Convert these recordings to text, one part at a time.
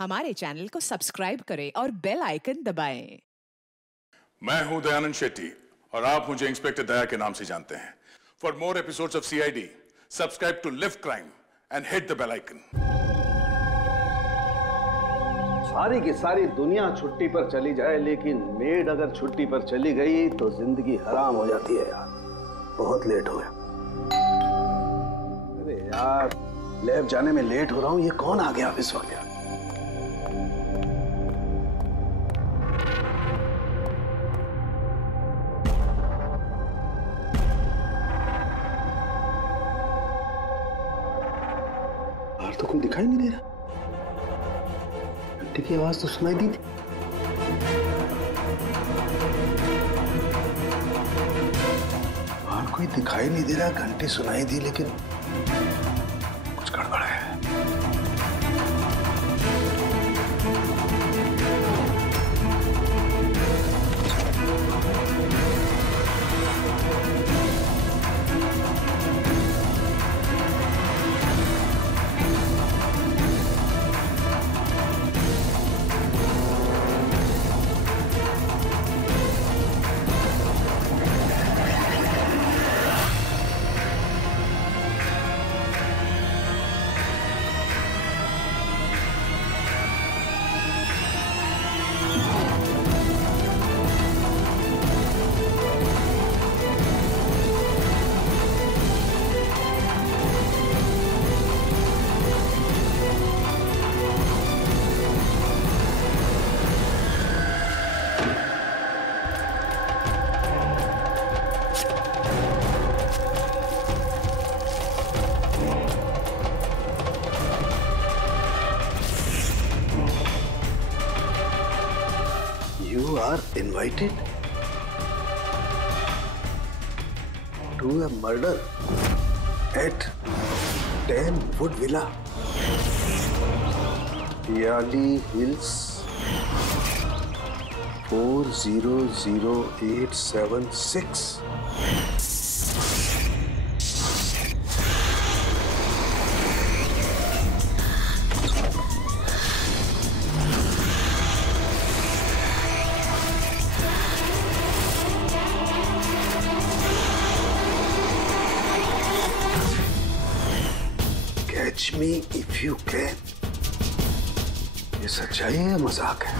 हमारे चैनल को सब्सक्राइब करें और बेल आइकन दबाएं। मैं हूं दयानंद शेट्टी और आप मुझे इंस्पेक्टर दया के नाम से जानते हैं। For more episodes of CID, subscribe to live crime and hit the bell icon. सारी की सारी दुनिया छुट्टी पर चली जाए, लेकिन मेड अगर छुट्टी पर चली गई तो जिंदगी हराम हो जाती है यार। बहुत लेट हो गया। अरे यार, लैब जाने में लेट हो रहा हूं। ये कौन आ गया इस वक्त यार? बाहर तो कोई दिखाई नहीं दे रहा। घंटे की आवाज तो सुनाई दी थी। बाहर कोई दिखाई नहीं दे रहा, घंटी सुनाई दी, लेकिन कुछ गड़बड़ है। You are invited to a murder at 10 Wood Villa, Yali Hills, 400876. Catch me if you can. ये सच्चाई है या मजाक है?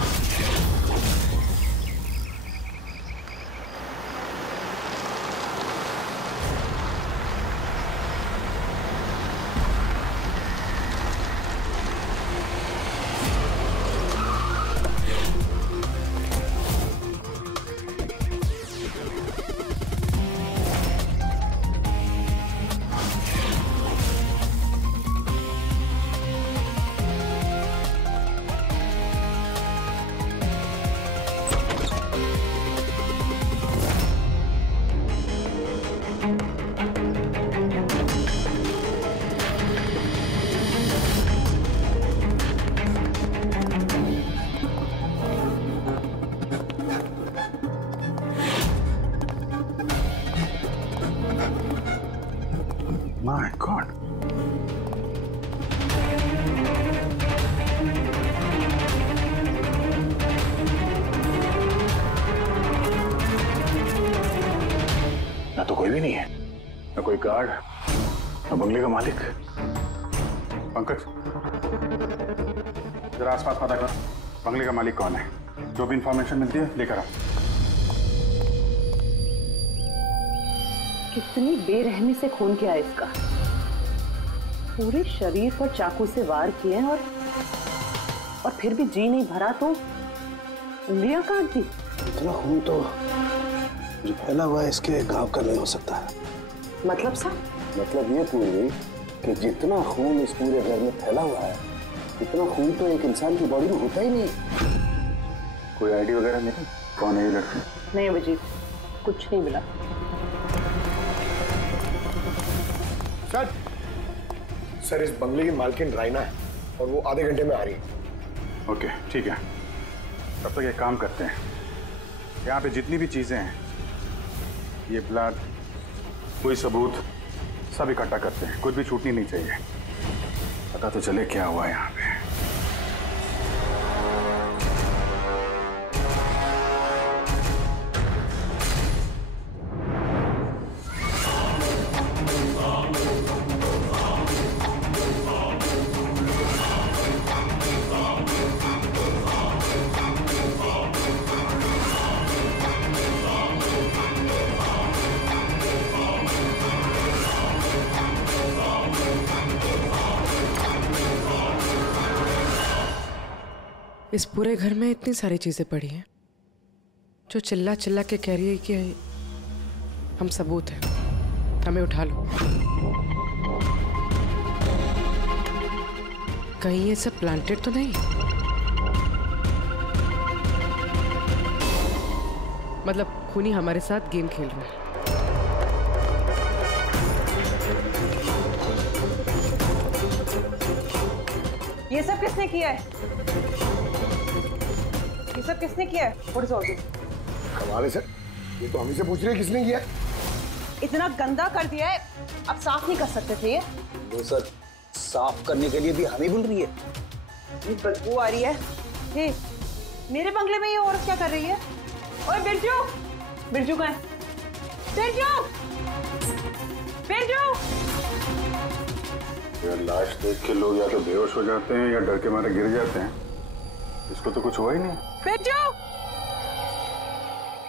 My God. ना तो कोई भी नहीं है, ना कोई गार्ड, ना बंगले का मालिक। पंकज, जरा आसपास पता कर, बंगले का मालिक कौन है? जो भी इंफॉर्मेशन मिलती है लेकर आओ। कितनी बेरहमी से खून किया है इसका। पूरे शरीर पर चाकू से वार किए और फिर भी जी नहीं भरा तो उंगलियां काट दी। इतना खून तो जो फैला हुआ है इसके घाव का नहीं हो सकता है। मतलब सा? मतलब ये पूरी कि जितना खून इस पूरे घर में फैला हुआ है, इतना खून तो एक इंसान की बॉडी में होता ही नहीं। कोई आईडी वगैरह नहीं? कौन है ये लड़की? नहीं अभिजीत, कुछ नहीं मिला। सर, इस बंगले की मालकिन राइना है और वो आधे घंटे में आ रही है। ओके, ठीक है। तब तक एक काम करते हैं, यहाँ पे जितनी भी चीजें हैं, ये ब्लड, कोई सबूत, सब इकट्ठा करते हैं। कुछ भी छूटनी नहीं चाहिए। पता तो चले क्या हुआ है यहाँ पे। इस पूरे घर में इतनी सारी चीजें पड़ी हैं जो चिल्ला चिल्ला के कह रही है कि हम सबूत हैं, हमें उठा लो। कहीं ये सब प्लांटेड तो नहीं? मतलब खूनी हमारे साथ गेम खेल रहा है। ये सब किसने किया है? ये सब किसने किया है? What is all this? कमाल है सर, ये तो हम ही से पूछ रहे हैं किसने किया है। इतना गंदा कर दिया है, अब साफ नहीं कर सकते थे ये? वो सर साफ करने के लिए भी हमें बोल रही है। ये बदबू आ रही है। हे, मेरे बंगले में ये औरत क्या कर रही है? ओए बिरजू, बिरजू कहाँ है? बिरजू, बिरजू। यार लाश देख के लोग या तो बेहोश हो जाते हैं या डर के मारे गिर जाते हैं। इसको तो कुछ हुआ ही नहीं। बिरजू,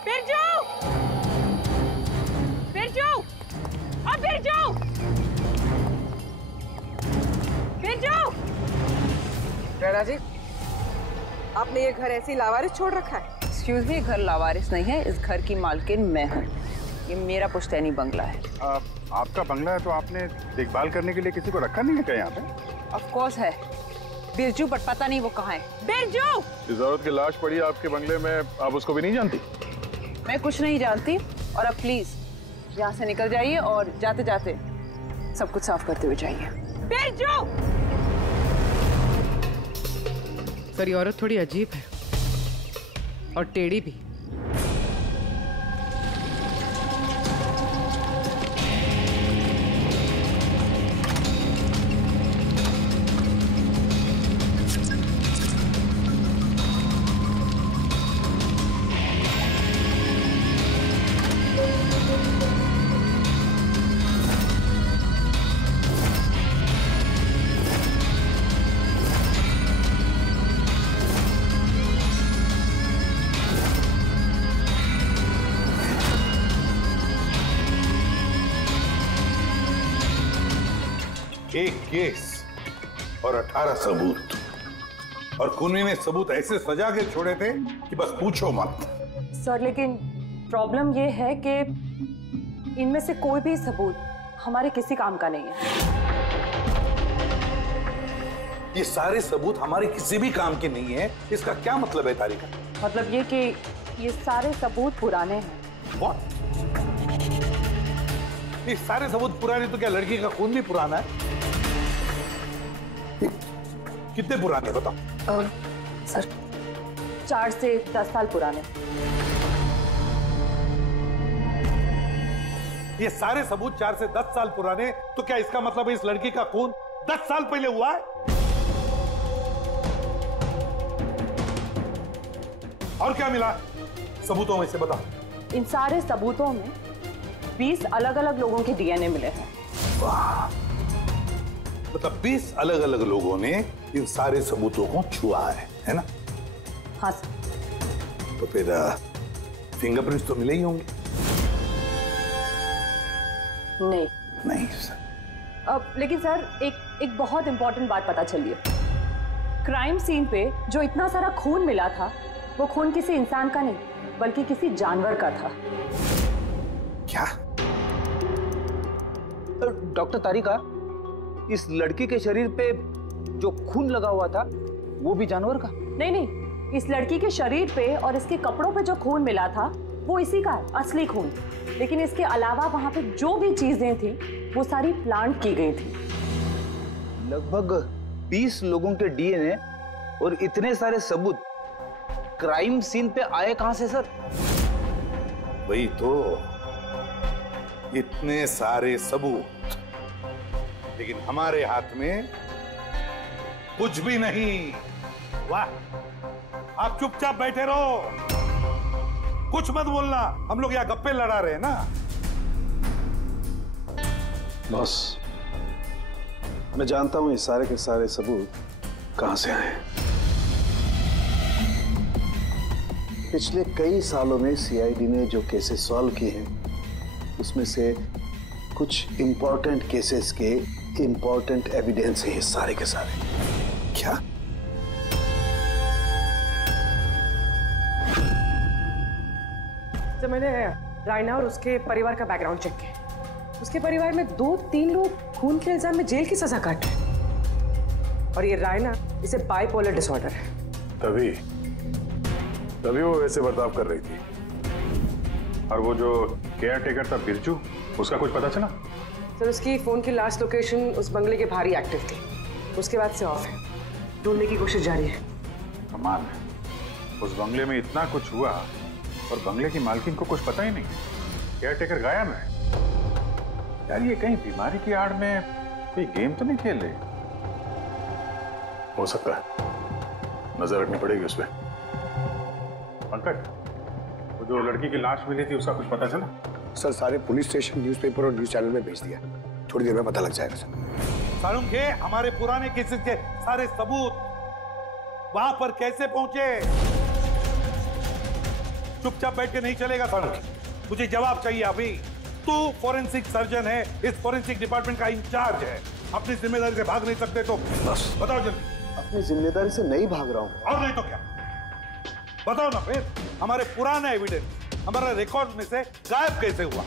बिरजू, बिरजू, अब बिरजू, बिरजू। राणा जी, आपने ये घर ऐसे ही लावारिस छोड़ रखा है? एक्सक्यूज मी, घर लावारिस नहीं है, इस घर की मालकिन मैं हूँ। ये मेरा पुश्तैनी बंगला है। आपका बंगला है तो आपने देखभाल करने के लिए किसी को रखा नहीं है क्या यहाँ पे? ऑफ कोर्स है, बिरजू, बट पता नहीं वो कहाँ है। बिरजू! इस औरत की लाश पड़ी आपके बंगले में, आप उसको भी नहीं जानती? मैं कुछ नहीं जानती, और अब प्लीज यहाँ से निकल जाइए और जाते जाते सब कुछ साफ करते हुए जाइए। बिरजू! सर ये औरत थोड़ी अजीब है और टेढ़ी भी। एक केस और 18 सबूत, और खूनी ने सबूत ऐसे सजा के छोड़े थे कि बस पूछो मत। सर लेकिन प्रॉब्लम ये है कि इनमें से कोई भी सबूत हमारे किसी काम का नहीं है। ये सारे सबूत हमारे किसी भी काम के नहीं है, इसका क्या मतलब है तारिका? मतलब ये कि ये सारे सबूत पुराने हैं। What? ये सारे सबूत पुराने तो क्या लड़की का खून भी पुराना है? कितने पुराने बताओ? सर 4 से 10 साल पुराने। ये सारे सबूत 4 से 10 साल पुराने, तो क्या इसका मतलब है इस लड़की का खून 10 साल पहले हुआ है? और क्या मिला सबूतों में से बताओ? इन सारे सबूतों में 20 अलग अलग लोगों के डीएनए मिले हैं। वाह, मतलब 20 अलग अलग लोगों ने इन सारे सबूतों को छुआ है ना? हाँ सर। तो फिर फिंगरप्रिंट्स तो मिले ही होंगे? नहीं। नहीं सर। अब लेकिन सर एक बहुत इंपॉर्टेंट बात पता चली है। क्राइम सीन पे जो इतना सारा खून मिला था, वो खून किसी इंसान का नहीं बल्कि किसी जानवर का था। क्या? डॉक्टर तारिका, इस लड़की के शरीर पे जो खून लगा हुआ था वो भी जानवर का? नहीं, इस लड़की के शरीर पे और इसके कपड़ों पे जो खून मिला था वो इसी का है, असली खून। लेकिन इसके अलावा वहां पे जो भी चीजें थी वो सारी प्लांट की गई थी। लगभग 20 लोगों के डीएनए और इतने सारे सबूत क्राइम सीन पे आए कहां से सर? वही तो, इतने सारे सबूत, लेकिन हमारे हाथ में कुछ भी नहीं। वाह, आप चुपचाप बैठे रहो, कुछ मत बोलना, हम लोग यहाँ गप्पे लड़ा रहे हैं ना। बॉस, मैं जानता हूं ये सारे के सारे सबूत कहां से आए। पिछले कई सालों में सीआईडी ने जो केसेस सॉल्व किए हैं उसमें से कुछ इंपॉर्टेंट केसेस के इंपॉर्टेंट एविडेंस है ये सारे के सारे। क्या? जब मैंने रायना और उसके परिवार का बैकग्राउंड चेक किया, उसके परिवार में 2-3 लोग खून के इल्जाम में जेल की सजा काट रहे हैं। और ये रायना, इसे बाइपोलर डिसऑर्डर है। तभी वो वैसे बर्ताव कर रही थी। और वो जो केयर टेकर था बिरजू, उसका कुछ पता चला? सर, उसकी फोन की लास्ट लोकेशन उस बंगले के बाहर ही एक्टिव थी, उसके बाद से ऑफ है। ढूंढने की कोशिश जारी है। कमाल है, उस बंगले में इतना कुछ हुआ और बंगले की मालकिन को कुछ पता ही नहीं। केयर टेकर गायब है। यार ये कहीं बीमारी की आड़ में कोई गेम तो नहीं खेल रहे? हो सकता है, नजर रखनी पड़ेगी उस पर। पंकज, वो जो लड़की की लाश मिली थी उसका कुछ पता चला? सर सारे पुलिस स्टेशन, न्यूज़पेपर और न्यूज़ चैनल में भेज दिया। थोड़ी देर में पता लग जाएगा सर। सारुंखे, हमारे पुराने केसेस के सारे सबूत वहां पर कैसे पहुंचे? चुपचाप बैठ के नहीं चलेगा सारुंखे, मुझे जवाब चाहिए अभी। तू फॉरेंसिक सर्जन है, इस फॉरेंसिक डिपार्टमेंट का इंचार्ज है, अपनी जिम्मेदारी से भाग नहीं सकते तो बस बताओ जल्दी। अपनी जिम्मेदारी से नहीं भाग रहा हूँ। और नहीं तो क्या? बताओ ना फिर, हमारे पुराना एविडेंस हमारे रिकॉर्ड में से गायब कैसे हुआ?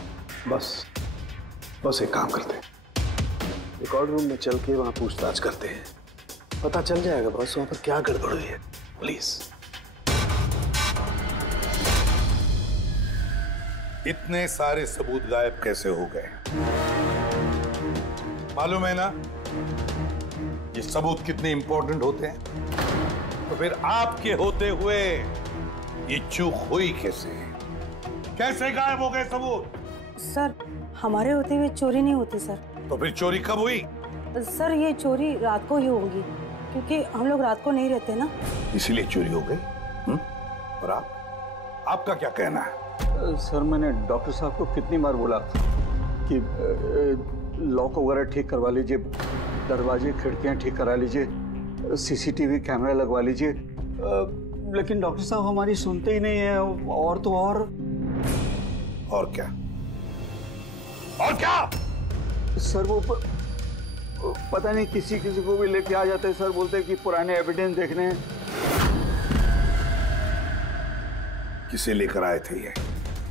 बस एक काम करते हैं, रिकॉर्ड रूम में चल के वहां पूछताछ करते हैं, पता चल जाएगा बस वहां पर क्या गड़बड़ हुई है। प्लीज। इतने सारे सबूत गायब कैसे हो गए? मालूम है ना ये सबूत कितने इंपॉर्टेंट होते हैं? तो फिर आपके होते हुए ये चूक हुई कैसे? कैसे गायब हो गए सबूत? सर, हमारे होते हुए चोरी नहीं होती सर। तो फिर चोरी कब हुई? सर, ये चोरी रात को ही होगी, क्योंकि हम लोग रात को नहीं रहते ना। इसीलिए चोरी हो गई। और आपका क्या कहना है? सर, मैंने डॉक्टर साहब को कितनी बार बोला कि लॉक वगैरह ठीक करवा लीजिए, दरवाजे खिड़कियां ठीक करा लीजिए, सीसीटीवी कैमरा लगवा लीजिए, लेकिन डॉक्टर साहब हमारी सुनते ही नहीं है। और तो और क्या? और क्या? सर, वो पता नहीं किसी को भी लेके आ जाते हैं सर, बोलते हैं कि पुराने एविडेंस देखने हैं। किसे लेकर आए थे ये?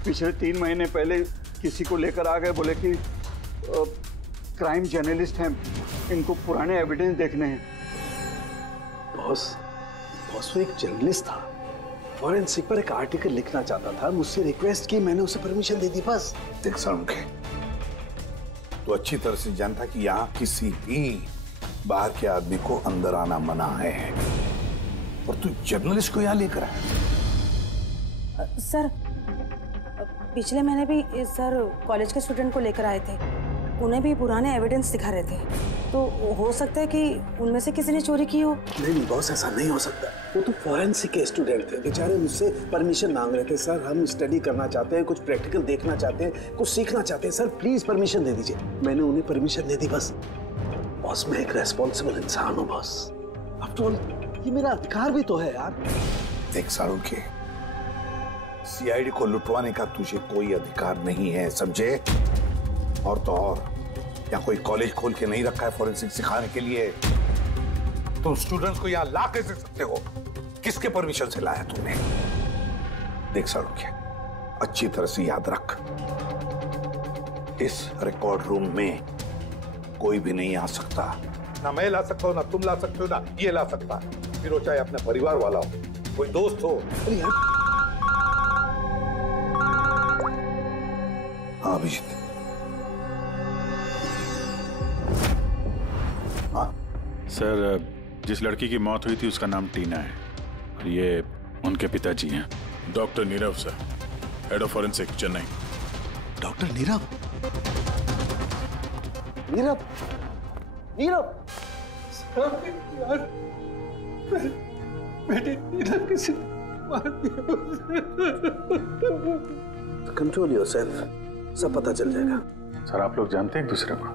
पिछले 3 महीने पहले किसी को लेकर आ गए, बोले कि क्राइम जर्नलिस्ट हैं, इनको पुराने एविडेंस देखने हैं। बॉस वो एक जर्नलिस्ट था, फॉरेंसिक पर एक आर्टिकल लिखना चाहता था, मुझसे रिक्वेस्ट की, मैंने उसे परमिशन दे दी बस। देख सारुंखे, तो अच्छी तरह से जानता कि यहाँ किसी भी बाहर के आदमी को अंदर आना मना है, और तू जर्नलिस्ट को यहाँ लेकर आया। सर, पिछले महीने भी सर कॉलेज के स्टूडेंट को लेकर आए थे, उन्हें भी पुराने एविडेंस दिखा रहे थे, तो हो सकता है कि उनमें से किसी ने चोरी की हो। नहीं बॉस, ऐसा नहीं हो सकता। वो तो फॉरेंसिक के स्टूडेंट थे, बेचारे मुझसे परमिशन मांग रहे थे। सर, हम स्टडी करना चाहते हैं, कुछ प्रैक्टिकल देखना चाहते हैं, कुछ सीखना चाहते हैं, सर प्लीज परमिशन दे दीजिए। मैंने उन्हें परमिशन दे दी बस। बॉस, मैं एक रेस्पॉन्सिबल इंसान हूँ बॉस, आफ्टर ऑल ये मेरा अधिकार भी तो है यार। देख सारुंखे, सीआईडी को लुटवाने का तुझे कोई अधिकार नहीं है, समझे? और तो और यहाँ कोई कॉलेज खोल के नहीं रखा है फॉरेंसिक सिखाने के लिए। तुम स्टूडेंट्स को यहाँ ला कैसे सकते हो? किसके परमिशन से लाया तुमने? देख सारुंखे, अच्छी तरह से याद रख, इस रिकॉर्ड रूम में कोई भी नहीं आ सकता। ना मैं ला सकता हूँ, ना तुम ला सकते हो, ना ये ला सकता। फिर वो चाहे अपने परिवार वाला हो, कोई दोस्त हो। हाँ अभिजीत। सर, जिस लड़की की मौत हुई थी उसका नाम टीना है, और ये उनके पिताजी हैं, doctor Nirav sir, head of forensic, Chennai. Doctor Nirav? Nirav यार, बेटे नीरव किसी मार दिया। कंट्रोल योरसेल्फ, सब पता चल जाएगा। सर, आप लोग जानते हैं एक दूसरे को?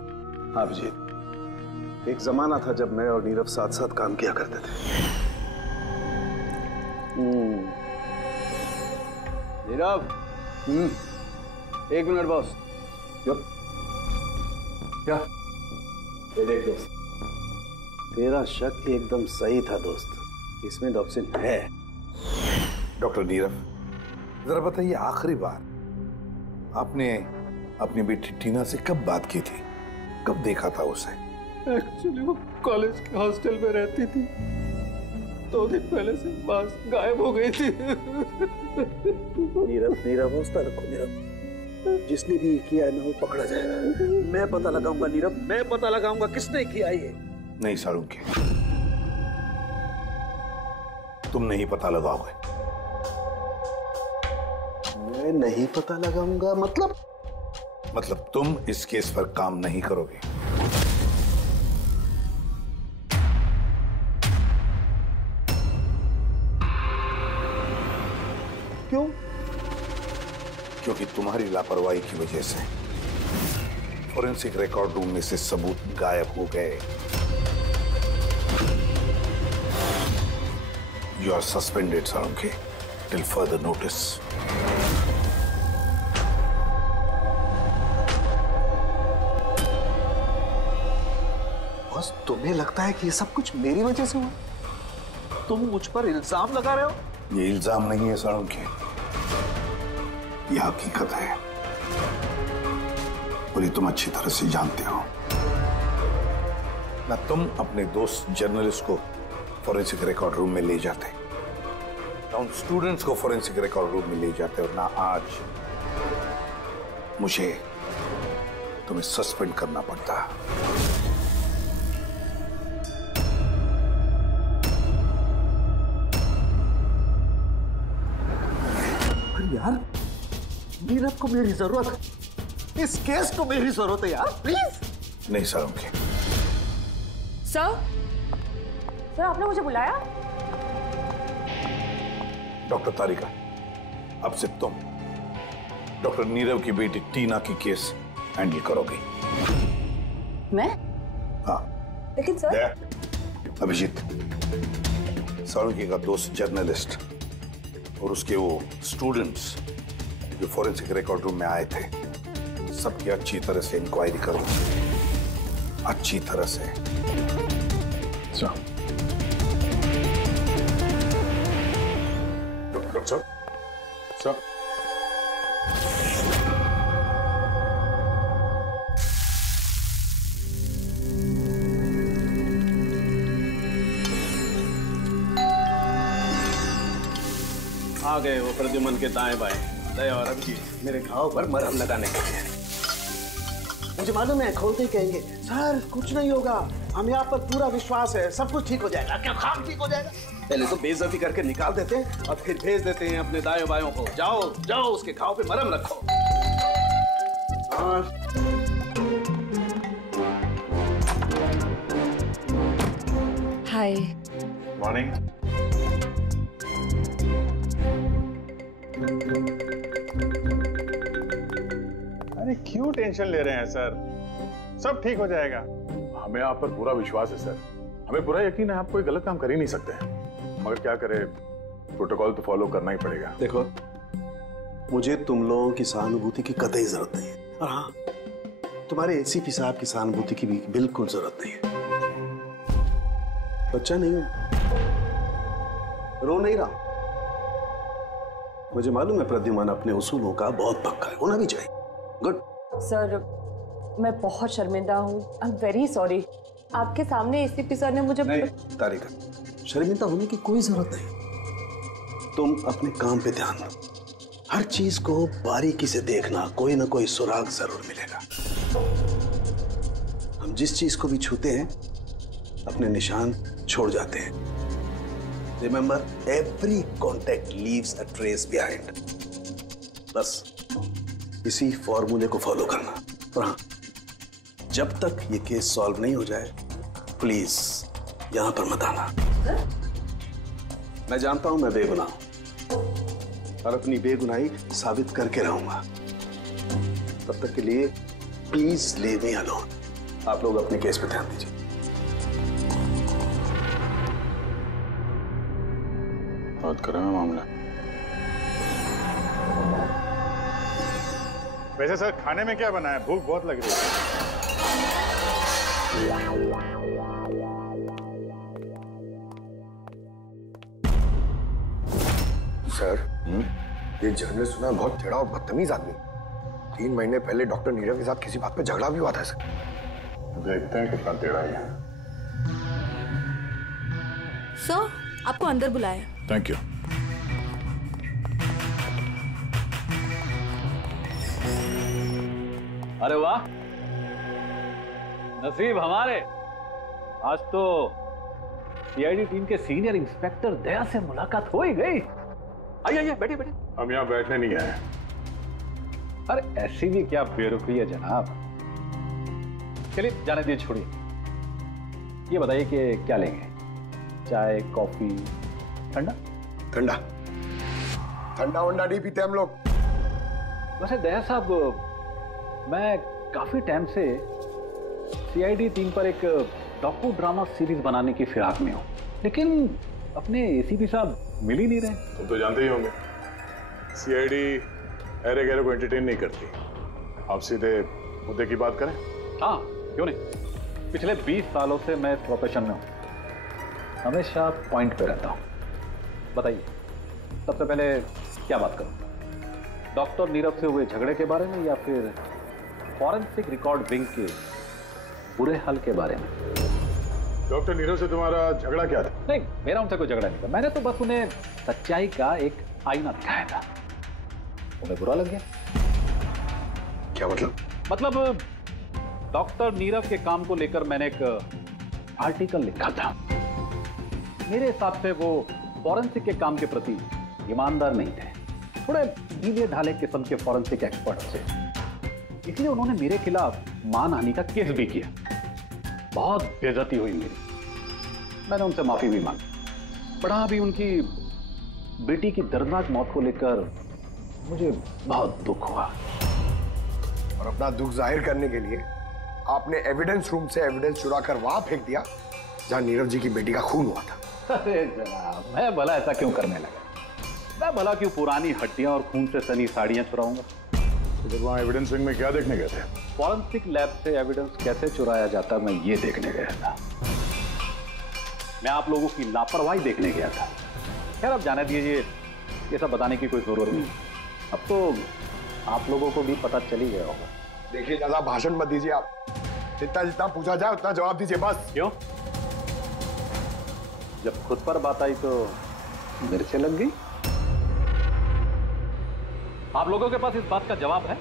हाँ जी, एक जमाना था जब मैं और नीरव साथ साथ काम किया करते थे। Nirav, 1 minute boss. क्या? ये देख दोस्त, तेरा शक एकदम सही था दोस्त, इसमें टॉक्सिन है। डॉक्टर नीरव, जरा बताइए, आखिरी बार आपने अपनी बेटी टीना से कब बात की थी? कब देखा था उसे? एक्चुअली वो कॉलेज के हॉस्टल में रहती थी, 2 दिन पहले से बस गायब हो गई थी। नीरव हौसला रखो नीरव, जिसने भी किया है ना वो पकड़ा जाएगा। मैं पता लगाऊंगा नीरव, मैं पता लगाऊंगा किसने किया ये। नहीं साळुंखे, तुम नहीं पता लगाओगे। मैं नहीं पता लगाऊंगा मतलब तुम इस केस पर काम नहीं करोगे। क्यों? क्योंकि तुम्हारी लापरवाही की वजह से फॉरेंसिक रिकॉर्ड रूम में से सबूत गायब हो गए। You are suspended Salunkhe till further notice. बस तुम्हें लगता है कि ये सब कुछ मेरी वजह से हुआ? तुम मुझ पर इल्जाम लगा रहे हो? ये इल्जाम नहीं है साळुंखे, ये हकीकत है और ये तुम अच्छी तरह से जानते हो ना। तुम अपने दोस्त जर्नलिस्ट को फॉरेंसिक रिकॉर्ड रूम में ले जाते, ना उन स्टूडेंट्स को फॉरेंसिक रिकॉर्ड रूम में ले जाते, और ना आज मुझे तुम्हें सस्पेंड करना पड़ता। यार नीरव को मेरी जरूरत है, इस केस को मेरी जरूरत है यार, प्लीज। नहीं साळुंखे। सर आपने मुझे बुलाया? डॉक्टर तारिका, अब से तुम डॉक्टर नीरव की बेटी टीना की केस हैंडल करोगी। मैं? हाँ। लेकिन सर। अभिजीत, साळुंखे का दोस्त जर्नलिस्ट और उसके वो स्टूडेंट्स जो फॉरेंसिक रिकॉर्ड रूम में आए थे, सबकी अच्छी तरह से इंक्वायरी करो, अच्छी तरह से। डॉक्टर साहब, आ गए वो प्रद्युमन के दाएं बाएं, दया और अभिजीत मेरे घाव पर मरहम लगाने के लिए। मुझे मालूम है खोलते ही कहेंगे सर कुछ नहीं होगा, हमें आप पर पूरा विश्वास है, सब कुछ ठीक हो जाएगा। क्या काम ठीक हो जाएगा? पहले तो बेइज्जती करके निकाल देते हैं और फिर भेज देते हैं अपने दाएं बायों को, जाओ जाओ उसके घाव पे मरहम रखो। हाय। मॉर्निंग। अरे क्यों टेंशन ले रहे हैं सर, सब ठीक हो जाएगा। हमें आप पर पूरा विश्वास है सर, हमें पूरा यकीन है आप कोई गलत काम कर ही नहीं सकते, मगर क्या करें, प्रोटोकॉल तो फॉलो करना ही पड़ेगा। देखो मुझे तुम लोगों की सहानुभूति की कतई जरूरत नहीं है, और हाँ तुम्हारे एसीपी साहब की सहानुभूति की भी बिल्कुल जरूरत नहीं है। बच्चा नहीं हूं, रो नहीं रहा। मुझे मालूम है प्रद्युमन अपने उसूलों का बहुत पक्का है, होना भी चाहिए। गुड। सर मैं बहुत शर्मिंदा हूँ, आई एम वेरी सॉरी। आपके सामने एसीपी सर ने मुझे नहीं तारिका, शर्मिंदा होने की कोई जरूरत नहीं। तुम अपने काम पे ध्यान दो, हर चीज को बारीकी से देखना, कोई ना कोई सुराग जरूर मिलेगा। हम जिस चीज को भी छूते हैं अपने निशान छोड़ जाते हैं। Remember, every contact leaves a trace behind. बस इसी फॉर्मूले को फॉलो करना। और हाँ, जब तक ये केस सॉल्व नहीं हो जाए प्लीज यहां पर मत आना। मैं जानता हूं मैं बेगुनाह हूं और अपनी बेगुनाही साबित करके रहूंगा। तब तक के लिए प्लीज लीव मी अलोन। आप लोग अपने केस पे ध्यान दीजिए। बात करें मामला। वैसे सर खाने में क्या बना है, भूख बहुत लग रही है। सर ये जर्नलिस्ट सुना बहुत टेढ़ा और बदतमीज आदमी, 3 महीने पहले डॉक्टर नीरव के साथ किसी बात पे झगड़ा भी हुआ था सर। देखते हैं कितना टेढ़ा है। सर, आपको अंदर बुलाया। Thank you. अरे वाह, नसीब हमारे, आज तो सीआईडी टीम के सीनियर इंस्पेक्टर दया से मुलाकात हो ही गई। आइए आइए, बैठिए बैठिए। हम यहाँ बैठने नहीं आए। अरे ऐसी भी क्या बेरुखी है जनाब। चलिए जाने दीजिए, छोड़िए। ये बताइए कि क्या लेंगे, चाय, कॉफी, ठंडा? ठंडा ठंडा वंडा नहीं पीते हम लोग। वैसे दया साहब, मैं काफी टाइम से सीआईडी टीम पर एक डॉक्यू ड्रामा सीरीज बनाने की फिराक में हूं, लेकिन अपने एसीपी साहब मिल ही नहीं रहे। तुम तो जानते ही होंगे, सीआईडी अरे गहरे को एंटरटेन नहीं करती। आप सीधे मुद्दे की बात करें। हाँ, क्यों नहीं। पिछले 20 सालों से मैं इस प्रोफेशन में हूं, हमेशा पॉइंट पे रहता हूं। बताइए, सबसे पहले क्या बात करूं, डॉक्टर नीरव से हुए झगड़े के बारे में या फिर फॉरेंसिक रिकॉर्ड विंग के बुरे हाल के बारे में? डॉक्टर नीरव से तुम्हारा झगड़ा क्या था? नहीं, मेरा उनसे कोई झगड़ा नहीं था। मैंने तो बस उन्हें सच्चाई का एक आईना दिखाया था। उन्हें बुरा लग गया। क्या मतलब? मतलब डॉक्टर नीरव के काम को लेकर मैंने एक आर्टिकल लिखा था। मेरे हिसाब से वो फॉरेंसिक के काम के प्रति ईमानदार नहीं थे, थोड़े ढीले ढाले किस्म के फॉरेंसिक एक्सपर्ट थे। इसलिए उन्होंने मेरे खिलाफ मानहानि का केस भी किया। बहुत बेइज्जती हुई मेरी। मैंने उनसे माफी भी मांगी। बड़ा भी उनकी बेटी की दर्दनाक मौत को लेकर मुझे बहुत दुख हुआ। और अपना दुख जाहिर करने के लिए आपने एविडेंस रूम से एविडेंस चुरा कर वहां फेंक दिया जहां नीरव जी की बेटी का खून हुआ था। अरे जनाब, मैं भला ऐसा क्यों करने लगा? मैं भला क्यों पुरानी हड्डियां और खून से सनी साड़ियां चुराऊंगा? तो वहां एविडेंस विंग में क्या देखने गए थे? फॉरेंसिक लैब से एविडेंस कैसे चुराया जाता, मैं ये देखने गया था। मैं आप लोगों की लापरवाही देखने गया था। खैर, अब जाने दीजिए, ये सब बताने की कोई जरूरत नहीं। अब तो आप लोगों को भी पता चल ही गया होगा। देखिए, ज्यादा भाषण मत दीजिए आप। जितना जितना पूछा जाए उतना जवाब दीजिए बस। क्यों? जब खुद पर बात आई तो मेरे से लग गई। आप लोगों के पास इस बात का जवाब है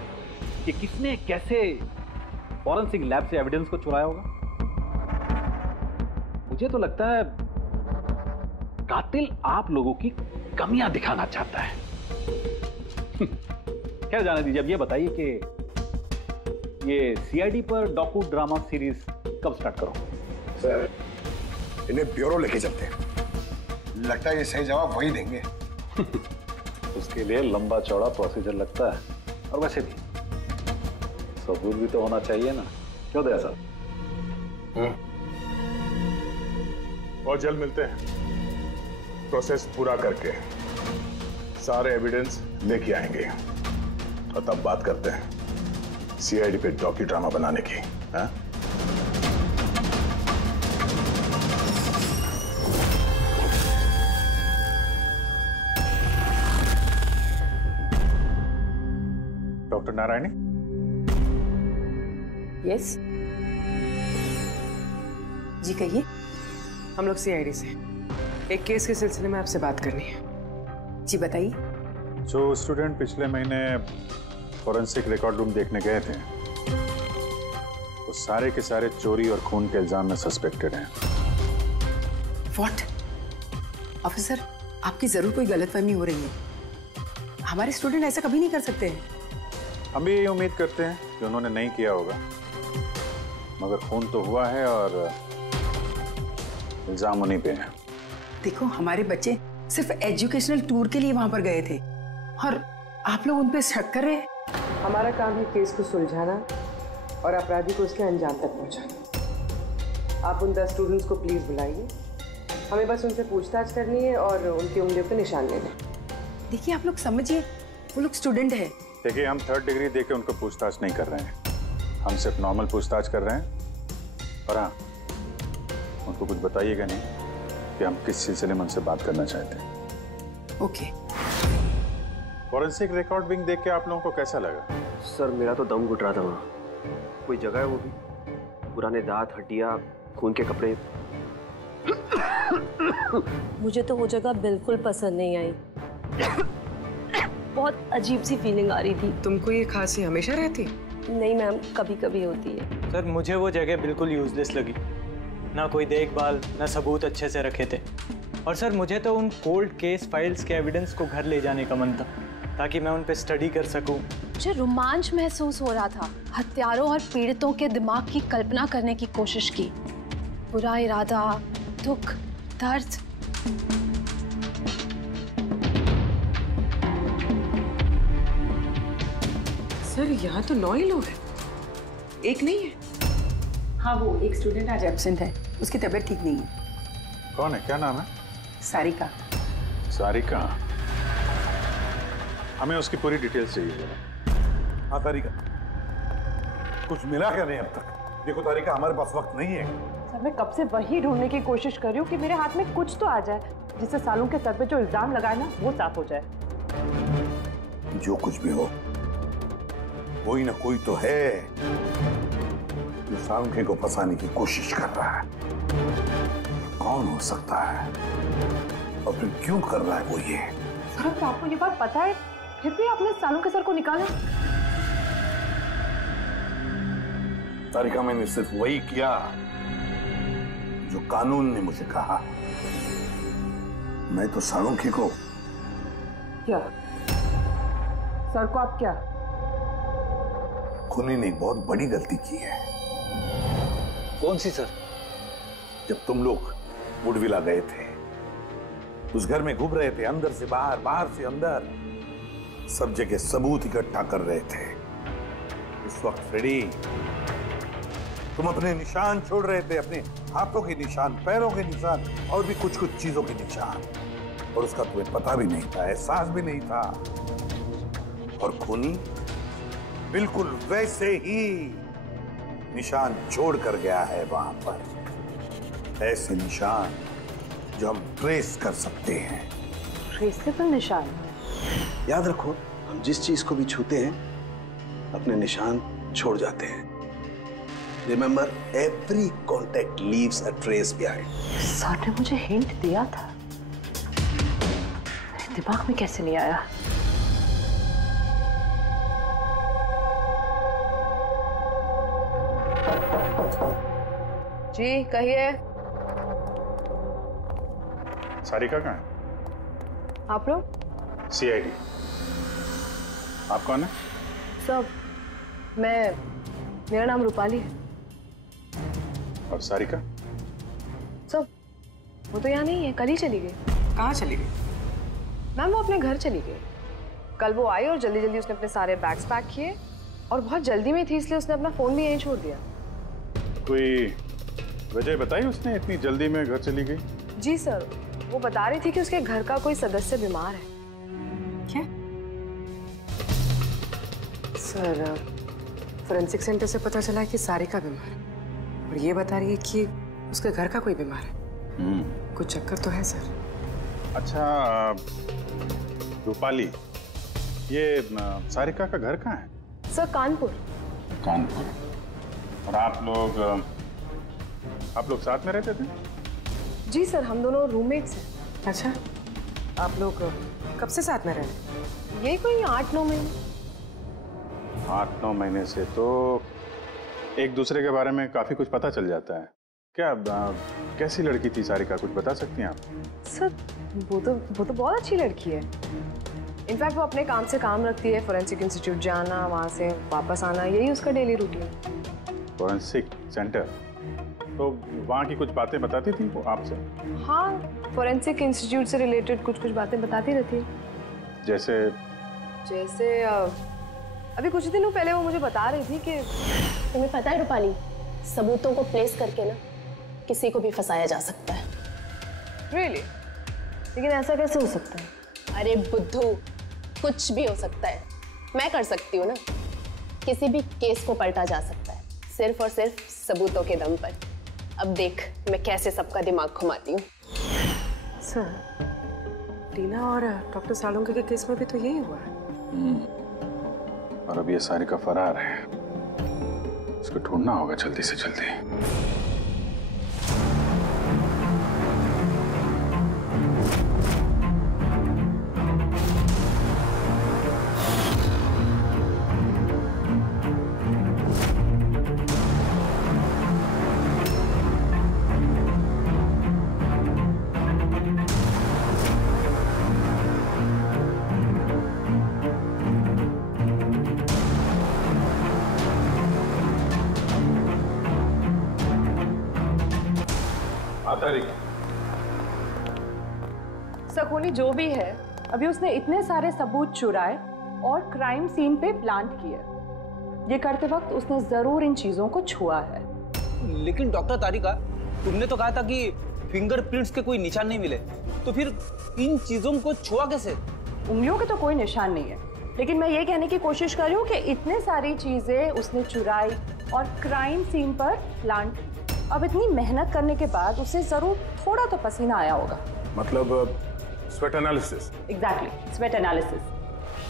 कि किसने कैसे फॉरेंसिक लैब से एविडेंस को चुराया होगा? मुझे तो लगता है कातिल आप लोगों की कमियां दिखाना चाहता है। खैर, जाने दीजिए। अब ये बताइए कि ये सीआईडी पर डॉक्यू ड्रामा सीरीज कब स्टार्ट करो? सर, इन्हें ब्यूरो लेके चलते हैं। लगता है ये सही जवाब वही देंगे। उसके लिए लंबा चौड़ा प्रोसीजर लगता है, और वैसे भी सबूत भी तो होना चाहिए ना, क्यों दया साहब? और जल्द मिलते हैं। प्रोसेस पूरा करके सारे एविडेंस लेके आएंगे और तब बात करते हैं सीआईडी पे डॉक्यू ड्रामा बनाने की। हाँ? डॉक्टर नारायणी। यस जी कहिए। हम लोग सीआईडी से एक केस के सिलसिले में आपसे बात करनी है। जी बताइए। जो स्टूडेंट पिछले महीने फॉरेंसिक रिकॉर्ड रूम देखने गए थे, वो सारे के सारे चोरी और खून के इल्जाम में सस्पेक्टेड हैं। व्हाट? ऑफिसर, आपकी जरूर कोई गलतफहमी हो रही है। हमारे स्टूडेंट ऐसा कभी नहीं कर सकते हैं। हम भी यही उम्मीद करते हैं कि उन्होंने नहीं किया होगा, मगर खून तो हुआ है और इल्जाम उन्हीं पे है। देखो, हमारे बच्चे सिर्फ एजुकेशनल टूर के लिए वहां पर गए थे और आप लोग उन पे शक कर रहे हैं। हमारा काम है केस को सुलझाना और अपराधी को उसके अंजाम तक पहुंचाना। आप उन 10 स्टूडेंट्स को प्लीज बुलाइए। हमें बस उनसे पूछताछ करनी है और उनकी उंगलियों पे निशान लेने। देखिए, आप लोग समझिए, वो लोग स्टूडेंट है। देखिए, हम 3rd डिग्री देके उनको पूछताछ नहीं कर रहे हैं, हम सिर्फ नॉर्मल पूछताछ कर रहे हैं। और हाँ, उनको कुछ बताइएगा नहीं कि हम किस सिलसिले में उनसे बात करना चाहते हैं। ओके। फॉरेंसिक रिकॉर्ड विंग देख के आप लोगों को कैसा लगा? सर मेरा तो दम घुट रहा था वहाँ। कोई जगह है वो भी? पुराने दांत, हड्डियाँ, खून के कपड़े। मुझे तो वो जगह बिल्कुल पसंद नहीं आई। बहुत अजीब सी फीलिंग आ रही थी। तुमको ये खांसी हमेशा रहती? नहीं मैम, कभी कभी होती है। सर मुझे वो जगह बिल्कुल यूजलेस लगी, ना कोई देखभाल, ना सबूत अच्छे से रखे थे। और सर मुझे तो उन कोल्ड केस फाइल्स के एविडेंस को घर ले जाने का मन था, ताकि मैं उन पे स्टडी कर सकूं। मुझे रोमांच महसूस हो रहा था। हत्यारों और पीड़ितों के दिमाग की कल्पना करने की कोशिश की। बुरा इरादा, दुख, दर्द। सर यहाँ तो 9 ही लोग हैं, एक नहीं है। हाँ, वो एक स्टूडेंट आज एब्सेंट है, उसकी तबीयत ठीक नहीं है। कौन है, क्या नाम है? सारिका। सारिका, हमें उसकी पूरी डिटेल्स चाहिए। हाँ तारिका, कुछ मिला क्या नहीं अब तक? देखो तारिका, हमारे पास वक्त नहीं है। सर मैं कब से वही ढूंढने की कोशिश कर रही हूँ कि मेरे हाथ में कुछ तो आ जाए, जिससे सालों के सर पे जो इल्जाम लगाए ना वो साफ हो जाए। जो कुछ भी हो, कोई ना कोई तो है जो सालुंखे को फंसाने की कोशिश कर रहा है। कौन हो सकता है और फिर क्यों कर रहा है वो ये? सर तो आपको ये बात पता है, फिर भी आपने सालुंखे सर को निकाला। तारिका, मैंने सिर्फ वही किया जो कानून ने मुझे कहा। मैं तो सालुंखे को क्या? सर को आप क्या? खूनी ने एक बहुत बड़ी गलती की है। कौन सी सर? जब तुम लोग वुडविला गए थे, उस घर में घूम रहे थे, अंदर से बाहर, बाहर से अंदर, सब जगह सबूत इकट्ठा कर रहे थे। उस वक्त फ्रेडी, तुम अपने निशान छोड़ रहे थे, अपने हाथों के निशान, पैरों के निशान और भी कुछ कुछ चीजों के निशान, और उसका तुम्हें पता भी नहीं था, एहसास भी नहीं था। और खूनी बिल्कुल वैसे ही निशान छोड़ कर गया है वहां पर। ऐसे निशान जो हम ट्रेस कर सकते हैं। ट्रेसेबल निशान? याद रखो, हम जिस चीज को भी छूते हैं अपने निशान छोड़ जाते हैं। Remember, every contact leaves a trace behind. Sir ने मुझे हिंट दिया था, मेरे दिमाग में कैसे नहीं आया? जी कहिए। सारिका कहाँ है? आप लोग? CID। आप कौन है? सब, मेरा नाम रूपाली है। और सारिका? सब, वो तो यहाँ नहीं है, कल ही चली गई। कहाँ चली गई? मैम वो अपने घर चली गई। कल वो आई और जल्दी जल्दी उसने अपने सारे बैग्स पैक किए, और बहुत जल्दी में थी इसलिए उसने अपना फोन भी यहीं छोड़ दिया। कोई वजह बताई उसने, इतनी जल्दी में घर चली गई? जी सर, वो बता रही थी कि उसके घर का कोई सदस्य बीमार है। क्या? सर, फोरेंसिक सेंटर से पता चला है कि सारिका बीमार है, और ये बता रही है कि उसके घर का कोई बीमार है। कुछ चक्कर तो है सर। अच्छा रूपाली, ये सारिका का घर कहाँ है? सर कानपुर। कानपुर। और आप लोग साथ में रहते थे? जी सर, हम दोनों रूममेट्स हैं। अच्छा, आप लोग कब से साथ में रह रहे? यही कोई 8-9 महीने। 8-9 महीने से तो एक दूसरे के बारे में काफी कुछ पता चल जाता है। क्या कैसी लड़की थी सारिका, कुछ बता सकती हैं आप? सर वो तो बहुत अच्छी लड़की है। इनफैक्ट वो अपने काम से काम रखती है, फोरेंसिक इंस्टीट्यूट जाना, वहाँ से वापस आना, यही उसका डेली रूटीन। Forensic centre? तो वहाँ की कुछ बातें बताती थी वो आपसे? हाँ, फोरेंसिक इंस्टीट्यूट से रिलेटेड कुछ बातें बताती रहती है। जैसे अभी कुछ दिनों पहले वो मुझे बता रही थी कि तुम्हें पता है रूपाली, सबूतों को प्लेस करके ना किसी को भी फंसाया जा सकता है। Really? लेकिन ऐसा कैसे हो सकता है? अरे बुद्धू, कुछ भी हो सकता है। मैं कर सकती हूँ ना, किसी भी केस को पलटा जा सकता है, सिर्फ और सिर्फ सबूतों के दम पर। अब देख मैं कैसे सबका दिमाग घुमाती हूँ। सर, टीना और डॉक्टर सालुंखे के केस में भी तो यही हुआ है। और अब ये सारिका फरार है, इसको ढूंढना होगा जल्दी से जल्दी। सकोनी जो भी है, अभी उसने इतने सारे सबूत चुराए और क्राइम सीन पे प्लांट किए। ये करते वक्त उसने जरूर इन चीजों को छुआ है। लेकिन डॉक्टर तारिका, तुमने तो कहा था कि फिंगरप्रिंट्स के कोई निशान नहीं मिले, तो फिर इन चीजों को छुआ कैसे? उंगलियों के तो कोई निशान नहीं है, लेकिन मैं ये कहने की कोशिश कर रही हूँ कि इतने सारी चीजें उसने चुराई और क्राइम सीन पर प्लांट। अब इतनी मेहनत करने के बाद उसे जरूर थोड़ा तो पसीना आया होगा। मतलब sweat analysis? Exactly, sweat analysis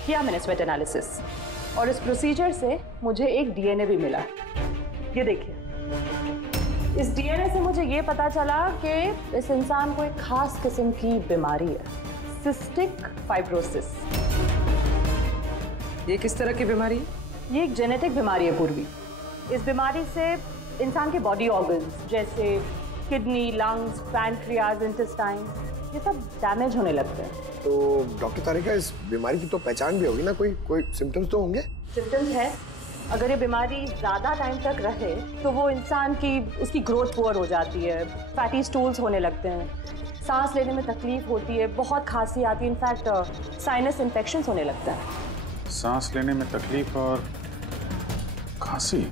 किया मैंने, स्वेट एनालिसिस। और इस प्रोसीजर से मुझे एक डीएनए भी मिला। ये देखिए, इस डीएनए से मुझे ये पता चला कि इस इंसान को एक खास किस्म की बीमारी है, सिस्टिक फाइब्रोसिस। ये किस तरह की बीमारी है? ये एक जेनेटिक बीमारी है पूर्वी। इस बीमारी से इंसान के बॉडी ऑर्गन्स जैसे किडनी, लंग्स, पैनक्रियाज, इंटेस्टाइन, ये सब डैमेज होने लगते हैं। तो डॉक्टर तारिका, इस बीमारी की तो पहचान भी होगी ना? कोई सिम्टम्स तो होंगे? सिम्टम्स है। अगर ये बीमारी ज्यादा टाइम तक रहे तो वो इंसान की उसकी ग्रोथ पुअर हो जाती है, फैटी स्टूल्स होने लगते हैं, सांस लेने में तकलीफ होती है, बहुत खांसी आती है, इनफैक्ट साइनस इन्फेक्शंस होने लगता है। सांस लेने में तकलीफ और खांसी?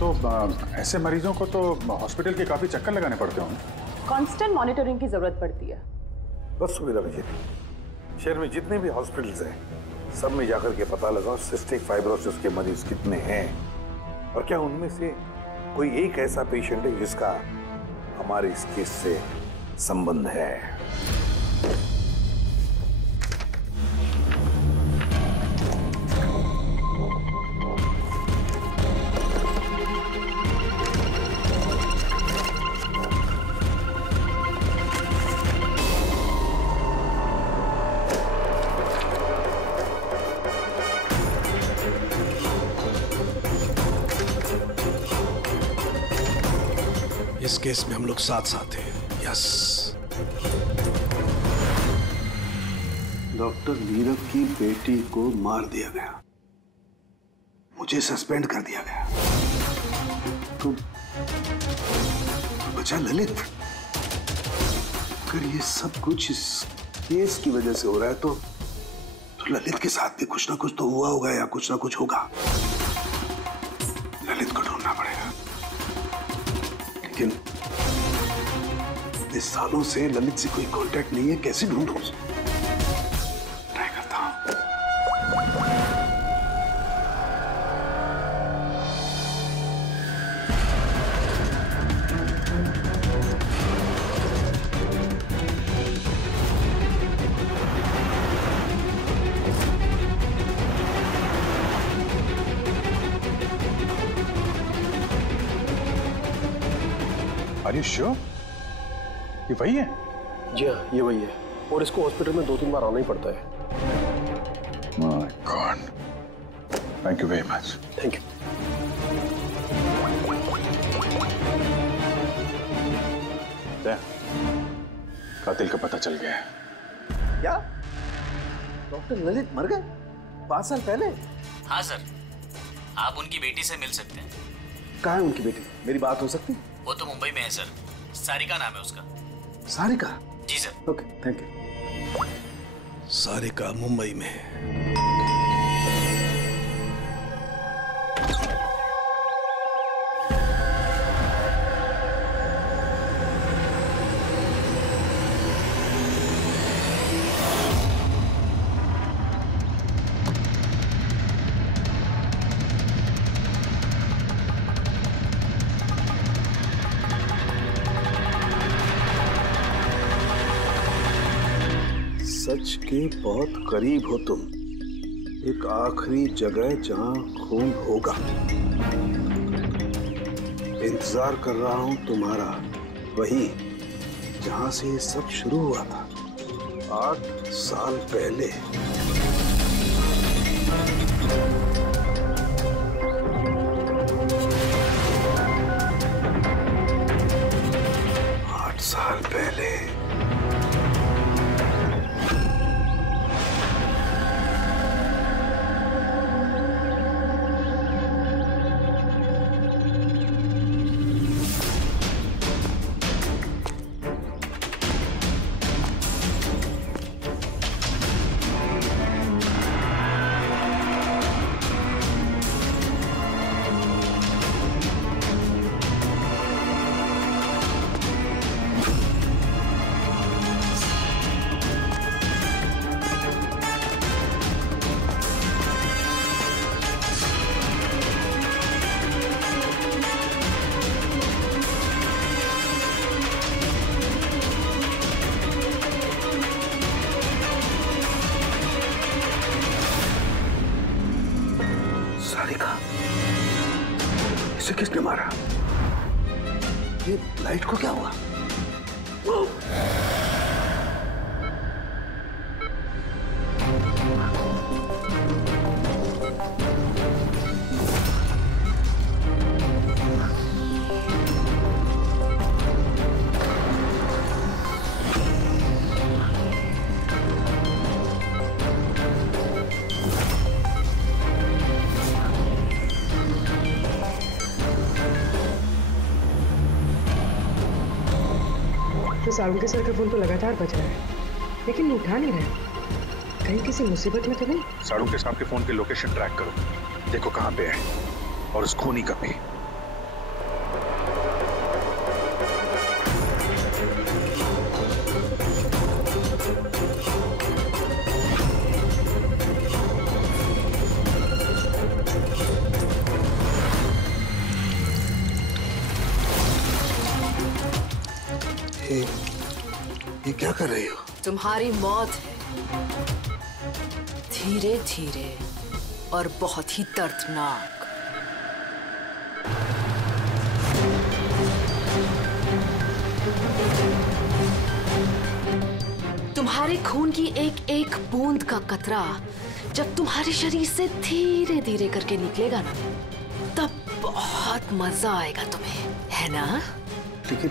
तो ऐसे मरीजों को तो हॉस्पिटल के काफी चक्कर लगाने पड़ते होंगे। कांस्टेंट मॉनिटरिंग की जरूरत पड़ती है। बस सुविधा मुझे, शहर में जितने भी हॉस्पिटल्स हैं सब में जाकर के पता लगाओ सिस्टिक फाइब्रोसिस के मरीज कितने हैं और क्या उनमें से कोई एक ऐसा पेशेंट है जिसका हमारे इस केस से संबंध है। इस केस में हम लोग साथ साथ हैं। यस। डॉक्टर नीरव की बेटी को मार दिया गया, मुझे सस्पेंड कर दिया गया, तो बचा ललित। अगर ये सब कुछ इस केस की वजह से हो रहा है तो ललित के साथ भी कुछ ना कुछ तो हुआ होगा या कुछ ना कुछ होगा। ललित को ढूंढना पड़ेगा। लेकिन इतने सालों से ललित से कोई कांटेक्ट नहीं है, कैसे ढूंढूं उसे? ट्राई करता हूं। Are you sure? ये वही है? जी हाँ, ये वही है। और इसको हॉस्पिटल में 2-3 बार आना ही पड़ता है। My God. Thank you very much. Thank you. कातिल का पता चल गया है। क्या? डॉक्टर ललित मर गए 5 साल पहले? हाँ सर, आप उनकी बेटी से मिल सकते हैं। कहाँ है उनकी बेटी? मेरी बात हो सकती? वो तो मुंबई में है सर, सारिका नाम है उसका। सारिका? जी sir. Okay, thank you. Sarika Mumbai में। सच के बहुत करीब हो तुम। एक आखिरी जगह जहां खून होगा। इंतजार कर रहा हूं तुम्हारा, वही जहां से ये सब शुरू हुआ था 8 साल पहले। साल पहले। इसे किसने मारा? ये लाइट को क्या हुआ? तो सारुण के सर का फोन तो लगातार बज रहा है, लेकिन वो उठा नहीं रहा। कहीं किसी मुसीबत में तो नहीं? सारुण के साहब के फोन की लोकेशन ट्रैक करो, देखो कहाँ पे है और उस खूनी का भी। ये क्या कर रही हो? तुम्हारी मौत है, धीरे धीरे और बहुत ही दर्दनाक। तुम्हारे खून की एक एक बूंद का कतरा जब तुम्हारे शरीर से धीरे धीरे करके निकलेगा ना, तब बहुत मजा आएगा तुम्हें, है ना? लेकिन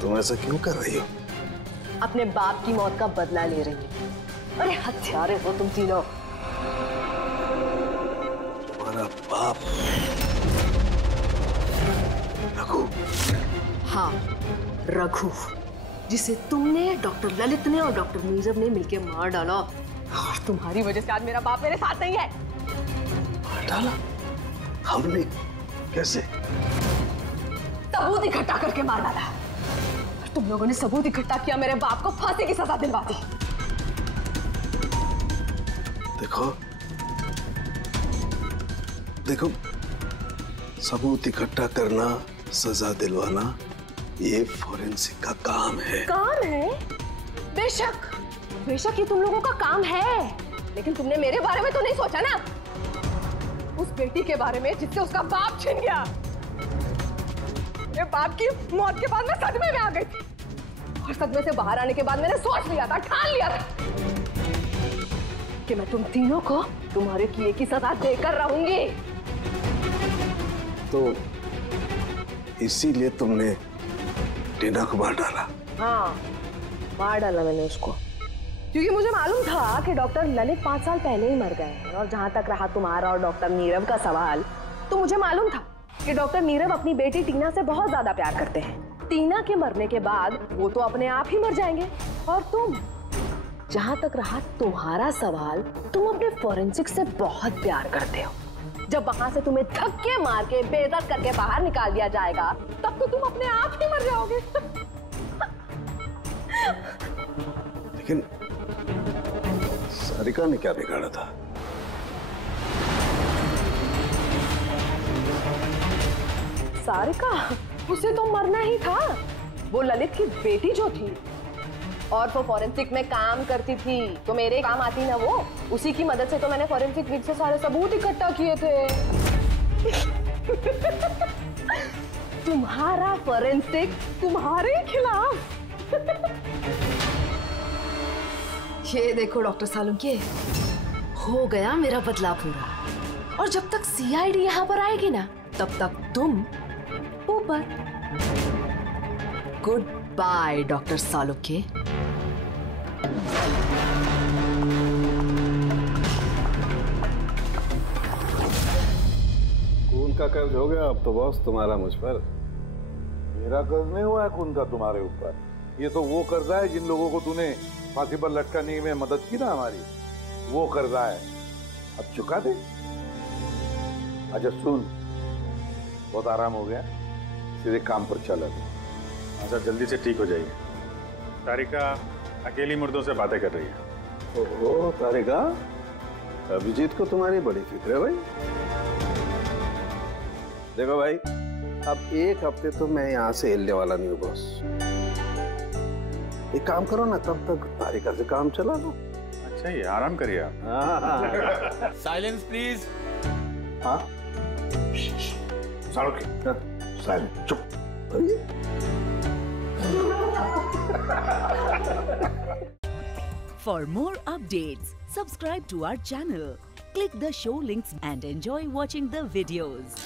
तुम ऐसा क्यों कर रही हो? अपने बाप की मौत का बदला ले रही हो। अरे हत्यारे हो तुम तीनों। तुम्हारा बाप रघु? हाँ, रघु, जिसे तुमने, डॉक्टर ललित ने और डॉक्टर नीरव ने मिलकर मार डाला। और तुम्हारी वजह से आज मेरा बाप मेरे साथ नहीं है। मार डाला? हमने? कैसे? सबूत इकट्ठा करके मार डाला। तुम लोगों ने सबूत इकट्ठा किया, मेरे बाप को फांसी की सजा दिलवा दी। देखो देखो, सबूत इकट्ठा करना, सजा दिलवाना, ये फॉरेंसिक का काम है। काम है? बेशक बेशक ये तुम लोगों का काम है, लेकिन तुमने मेरे बारे में तो नहीं सोचा ना, उस बेटी के बारे में जिससे उसका बाप छिन गया। मेरे बाप की मौत के बाद मैं सदमे में आ गई थी, और सदमे से बाहर आने के बाद मैंने सोच लिया था, ठान लिया था कि मैं तुम तीनों को तुम्हारे किए की सजा देकर रहूंगी। तो इसीलिए तुमने टीना को मार डाला? हाँ, मार डाला मैंने उसको, क्योंकि मुझे मालूम था कि डॉक्टर ललित 5 साल पहले ही मर गए हैं। और जहां तक रहा तुम्हारा और डॉक्टर नीरव का सवाल, तो मुझे मालूम था कि डॉक्टर नीरव अपनी बेटी टीना से बहुत ज्यादा प्यार करते हैं। टीना के मरने के बाद वो तो अपने आप ही मर जाएंगे। और तुम, जहां तक रहा तुम्हारा सवाल, तुम अपने फॉरेंसिक से बहुत प्यार करते हो। जब वहां से तुम्हें धक्के मार के बेइज्जत करके बाहर निकाल दिया जाएगा, तब तो तुम अपने आप ही मर जाओगे। लेकिन सारिका ने क्या बिगाड़ा था? सारिका? उसे तो मरना ही था। वो ललित की बेटी जो थी, और वो फॉरेंसिक में काम करती थी, तो मेरे काम आती ना वो। उसी की मदद से तो मैंने फॉरेंसिक विंग से सारे सबूत इकट्ठा किए थे। तुम्हारा फॉरेंसिक तुम्हारे खिलाफ। ये देखो डॉक्टर सालुंके, हो गया मेरा बदला पूरा। और जब तक सीआईडी यहाँ पर आएगी ना, तब तक तुम ऊपर। Good by doctor Salunke. खून का कर्ज हो गया अब तो बॉस तुम्हारा मुझ पर। मेरा कर्ज नहीं हुआ है खून का तुम्हारे ऊपर। ये तो वो कर्जा है जिन लोगों को तूने फांसी पर लटकाने में मदद की ना हमारी, वो कर्जा है, अब चुका दे। अच्छा सुन, बहुत आराम हो गया, सीधे काम पर चला। अच्छा जल्दी से ठीक हो जाइए। तारिका अकेली मुर्दों से बातें कर रही है। ओहो तारिका, अभिजीत को तुम्हारी बड़ी फिक्र है भाई। देखो भाई, अब एक हफ्ते तो मैं यहाँ से हिलने वाला नहीं हूँ बॉस। एक काम करो ना, तब तक तारिका से काम चला लो। अच्छा ये आराम करिए आप। Silence please. हाँ साइलेंस, चुप। For more updates, subscribe to our channel, click the show links and enjoy watching the videos.